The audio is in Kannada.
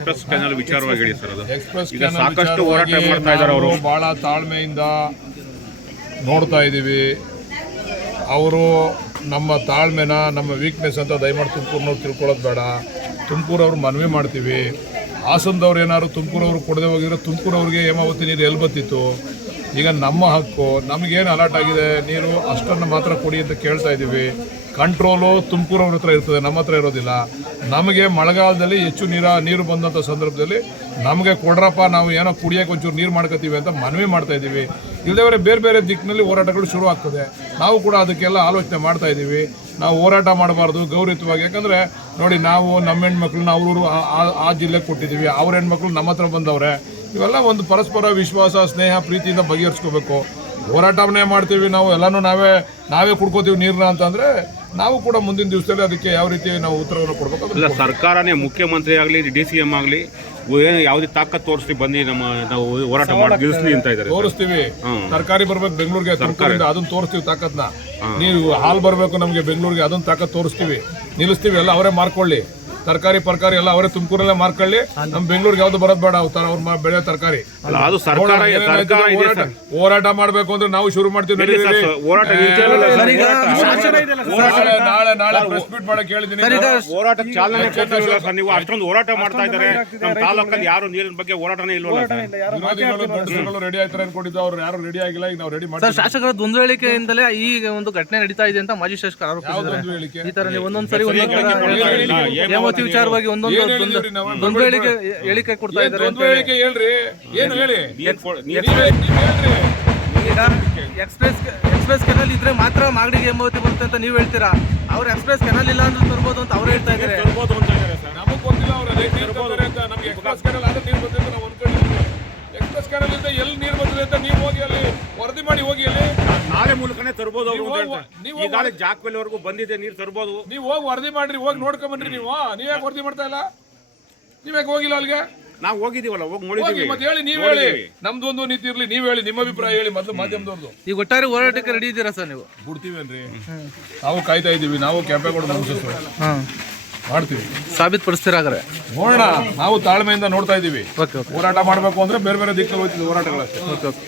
ಎಕ್ಸ್ಪ್ರೆಸ್ ಕ್ಯಾನಲ್ ವಿಚಾರವಾಗಿ ಹೇಳಿ ಸರ್ ಅದು. ಎಕ್ಸ್ಪ್ರೆಸ್ ಈಗ ಸಾಕಷ್ಟು ಹೋರಾಟ ಮಾಡ್ತಾ ಇದ್ದಾರೆ ಅವರು. ಬಹಳ ತಾಳ್ಮೆಯಿಂದ ನೋಡ್ತಾ ಇದ್ದೀವಿ. ಅವರು ನಮ್ಮ ತಾಳ್ಮೆನ ನಮ್ಮ ವೀಕ್ನೆಸ್ ಅಂತ ದಯಮಾಡಿ ತುಮಕೂರಿನವ್ರು ತಿಳ್ಕೊಳ್ಳೋದು ಬೇಡ. ತುಮಕೂರವ್ರು ಮನವಿ ಮಾಡ್ತೀವಿ. ಹಾಸನದವ್ರು ಏನಾದ್ರು ತುಮಕೂರವ್ರು ಕೊಡದೆ ಹೋಗಿದ್ರೆ ತುಮಕೂರವ್ರಿಗೆ ಹೇಮಾವತಿ ನೀರು ಎಲ್ಲಿ ಬತ್ತಿತ್ತು ಈಗ ನಮ್ಮ ಹಕ್ಕು, ನಮಗೇನು ಅಲರ್ಟ್ ಆಗಿದೆ? ನೀರು ಅಷ್ಟನ್ನು ಮಾತ್ರ ಕೊಡಿ ಅಂತ ಕೇಳ್ತಾ ಇದ್ದೀವಿ. ಕಂಟ್ರೋಲು ತುಮಕೂರವ್ರ ಹತ್ರ ಇರ್ತದೆ, ನಮ್ಮ ಹತ್ರ ಇರೋದಿಲ್ಲ. ನಮಗೆ ಮಳೆಗಾಲದಲ್ಲಿ ಹೆಚ್ಚು ನೀರ, ನೀರು ಬಂದಂಥ ಸಂದರ್ಭದಲ್ಲಿ ನಮಗೆ ಕೊಡ್ರಪ್ಪ, ನಾವು ಏನೋ ಕುಡಿಯೋಕೆ ಒಂಚೂರು ನೀರು ಮಾಡ್ಕೋತೀವಿ ಅಂತ ಮನವಿ ಮಾಡ್ತಾ ಇದ್ದೀವಿ. ಇಲ್ಲದೇ ಬೇರೆ ಬೇರೆ ದಿಕ್ಕಿನಲ್ಲಿ ಹೋರಾಟಗಳು ಶುರು ಆಗ್ತದೆ. ನಾವು ಕೂಡ ಅದಕ್ಕೆಲ್ಲ ಆಲೋಚನೆ ಮಾಡ್ತಾ ಇದ್ದೀವಿ. ನಾವು ಹೋರಾಟ ಮಾಡಬಾರ್ದು ಗೌರವಿತವಾಗಿ ಯಾಕಂದರೆ, ನೋಡಿ, ನಾವು ನಮ್ಮ ಹೆಣ್ಮಕ್ಳನ್ನ ಆ- ಆ ಜಿಲ್ಲೆಗೆ ಕೊಟ್ಟಿದ್ದೀವಿ. ಅವ್ರ ಹೆಣ್ಮಕ್ಳು ನಮ್ಮ ಹತ್ರ ಬಂದವ್ರೆ. ಇವೆಲ್ಲ ಒಂದು ಪರಸ್ಪರ ವಿಶ್ವಾಸ ಸ್ನೇಹ ಪ್ರೀತಿಯಿಂದ ಬಗೆಹರಿಸ್ಕೋಬೇಕು. ಹೋರಾಟವನ್ನೇ ಮಾಡ್ತೀವಿ ನಾವು ಎಲ್ಲನೂ ನಾವೇ ನಾವೇ ಕುಡ್ಕೋತೀವಿ ನೀರನ್ನ ಅಂತಂದರೆ ನಾವು ಕೂಡ ಮುಂದಿನ ದಿವಸದಲ್ಲಿ ಅದಕ್ಕೆ ಯಾವ ರೀತಿ ನಾವು ಉತ್ತರವನ್ನು ಕೊಡಬೇಕು ಇಲ್ಲ ಸರ್ಕಾರನೇ ಮುಖ್ಯಮಂತ್ರಿ ಆಗಲಿ ಡಿ ಸಿ ಎಂ ಆಗಲಿ ಏನು ಯಾವುದೇ ತಾಕತ್ ತೋರಿಸ್ಲಿ ಬಂದು ನಮ್ಮ ನಾವು ಹೋರಾಟ ಮಾಡಿ ಅಂತ ಇದ್ದಾರೆ ತೋರಿಸ್ತೀವಿ. ಸರ್ಕಾರಿ ತರಕಾರಿ ಬರ್ಬೇಕು ಬೆಂಗಳೂರಿಗೆ ಸರ್ಕಾರದಿಂದ ಅದನ್ನ ತೋರಿಸ್ತೀವಿ ತಾಕತ್ನ. ನೀವು ಹಾಲ್ ಬರಬೇಕು ನಮಗೆ ಬೆಂಗಳೂರಿಗೆ ಅದನ್ನ ತಾಕತ್ ತೋರಿಸ್ತೀವಿ. ನಿಲ್ಲಿಸ್ತೀವಿ ಎಲ್ಲ ಅವರೇ ಮಾರ್ಕೊಳ್ಳಿ. ತರಕಾರಿ ಪರ್ಕಾರಿ ಎಲ್ಲ ಅವರೇ ತುಮಕೂರಲ್ಲೇ ಮಾರ್ಕೊಳ್ಳಿ. ನಮ್ ಬೆಂಗಳೂರಿಗೆ ಯಾವ್ದು ಬರೋದ್ ಬೇಡ ಅವ್ತಾರ ಅವ್ರ ಬೆಳೆ ಬೆಳೆಯೋ ತರಕಾರಿ. ಅಲ್ಲ ಅದು ಸರ್ಕಾರ ಸರ್ಕಾರ ಇದೆ ಹೋರಾಟ. ಮಾಡ್ಬೇಕು ಅಂದ್ರೆ ನಾವು ಶುರು ಮಾಡ್ತೀವಿ ಇಲ್ಲಿ ನಾಳೆ ನಾಳೆ ನಾಳೆ ಪ್ರೆಸ್ ಮೀಟ್ ಮಾಡಕ್ ಹೇಳಿದೀನಿ ಹೋರಾಟ ಚಾಲನೆ ಸರ್ ನೀವು ಅಷ್ಟೊಂದು ಹೋರಾಟ ಮಾಡ್ತಾ ಇದ್ದಾರೆ. ನಮ್ಮ ತಾಲೂಕಲ್ಲಿ ಯಾರು ನೀರಿನ ಬಗ್ಗೆ ಹೋರಾಟನೇ ಇಲ್ವಲ್ಲ ಗಂಡಸುಗಳು ರೆಡಿ ಆಯ್ತಾರೆ ಅನ್ಕೊಂಡಿದ್ದು ಅವ್ರು ಯಾರು ರೆಡಿ ಆಗಿಲ್ಲ ಈಗ ನಾವು ರೆಡಿ ಸರ್ ಶಾಸಕರ ದ್ವಂದ್ವಳಿಕೆಯಿಂದಲೇ ಈ ಒಂದು ಘಟನೆ ನಡೀತಾ ಇದೆ ಅಂತ ಮಾಜಿ ಶಾಸಕರು ಈ ತರ ನೀವು ಒಂದೊಂದ್ಸರಿ ಹೇಮಾವತಿ ವಿಚಾರವಾಗಿ ಒಂದೊಂದು ನಾವು? ಹೇಳಿಕೆ ಹೇಳಿಕೆ ಕೊಡ್ತಾ ಇದ್ದಾರೆ ಅಂತ ಹೇಳಿಕೆ ಹೇಳ್ರಿ? ಏನು ಹೇಳಿ? ಈಗ ಎಕ್ಸ್ಪ್ರೆಸ್ ಎಕ್ಸ್ಪ್ರೆಸ್ ಕೆನಲ್ ಇದ್ರೆ ಮಾತ್ರ ಮಾಗಡಿಗೆ ಎಂಬತ್ತಿ ಬರುತ್ತೆ ಅಂತ ನೀವು ಹೇಳ್ತೀರಾ? ಅವ್ರ ಎಕ್ಸ್ಪ್ರೆಸ್ ಕೆನಲ್ ಇಲ್ಲ ಅಂದ್ರೆ ತರ್ಬೋದು ಅಂತ ಅವ್ರು ಹೇಳ್ತಾ ಇದ್ದಾರೆ. ತರ್ಬೋದು ಅಂತ ಇದ್ದಾರೆ ಸರ್. ನಮಗ್ ಗೊತ್ತಿಲ್ಲ ಅವ್ರು ಅದೇ ನೀರು ತಂದರೆ ಅಂತ. ನಮಗೆ ಎಕ್ಸ್ಪ್ರೆಸ್ ಕೆನಲ್ ಆದ್ರೆ ನೀರು ಬಂದಿದೆ ನಾವು ಅನ್ಕೊಂಡಿದ್ವಿ ಎಕ್ಸ್ಪ್ರೆಸ್ ಕೆನಲ್ ಇಂದ ಎಲ್ಲಿ ನೀರು ಬರ್ತದೆ ಅಂತ ನೀವು ಹೋಗಿ ಅಲ್ಲಿ ವರದಿ ಮಾಡಿ ಹೋಗಿ ಅಲ್ಲಿ ಮೂಲಕನೇ ತರ್ಬೋದು ಅವರು ಅಂತ ಹೇಳ್ತಾರೆ. ನೀವು- ಈಗಾಗಲೇ ಜಾಕ್ವೆಲ್ವರೆಗೂ ಬಂದಿದೆ ನೀರು ತರ್ಬೋದು. ನೀವು ಹೋಗಿ ವರದಿ ಮಾಡ್ರಿ ಹೋಗಿ ನೋಡ್ಕೊಂಬನ್ರಿ ನೀವು. ನೀವೇ ವರದಿ ಮಾಡ್ತಾ ಇಲ್ಲ? ನೀವ್ಯಾಕೆ ಹೋಗಿಲ್ಲ ಅಲ್ಲಿಗೆ? ನಾವು ಹೋಗಿದೀವಲ್ಲ ಹೋಗಿ ಹೋಗಿ ನೋಡಿದೀವಿ ಮತ್ತೆ ಹೇಳಿ ನೀವ್ ಹೇಳಿ. ನಮ್ದು ಒಂದು ನೀತಿ ಇರ್ಲಿ ನೀವ್ ಹೇಳಿ ನಿಮ್ಮ ಅಭಿಪ್ರಾಯ ಹೇಳಿ ಮೊದಲು ಮಾಧ್ಯಮದವ್ರದ್ದು ಈಗ ಒಟ್ಟಾರೆ ಹೋರಾಟಕ್ಕೆ ರೆಡಿ ಇದ್ದೀರಾ ಸರ್ ನೀವು? ಬಿಡ್ತೀವೇನ್ರಿ? ನಾವು ಕಾಯ್ತಾ ಇದೀವಿ ನಾವು ಕೆಂಪೇಗೌಡ ವಂಶಸ್ಥರು ಹಾಂ. ಮಾಡ್ತೀವಿ. ಸಾಬೀತು ಪಡಿಸ್ತೀರಾಗ್ರೆ ನೋಡೋಣ ನಾವು ತಾಳ್ಮೆಯಿಂದ ನೋಡ್ತಾ ಇದೀವಿ ಓಕೆ ಓಕೆ. ಹೋರಾಟ ಮಾಡ್ಬೇಕು ಅಂದ್ರೆ ಬೇರೆ ಬೇರೆ ದಿಕ್ಕಲ್ಲಿ ಹೋಗ್ತಿದ್ವಿ ಹೋರಾಟಗಳಷ್ಟೇ. Okay okay.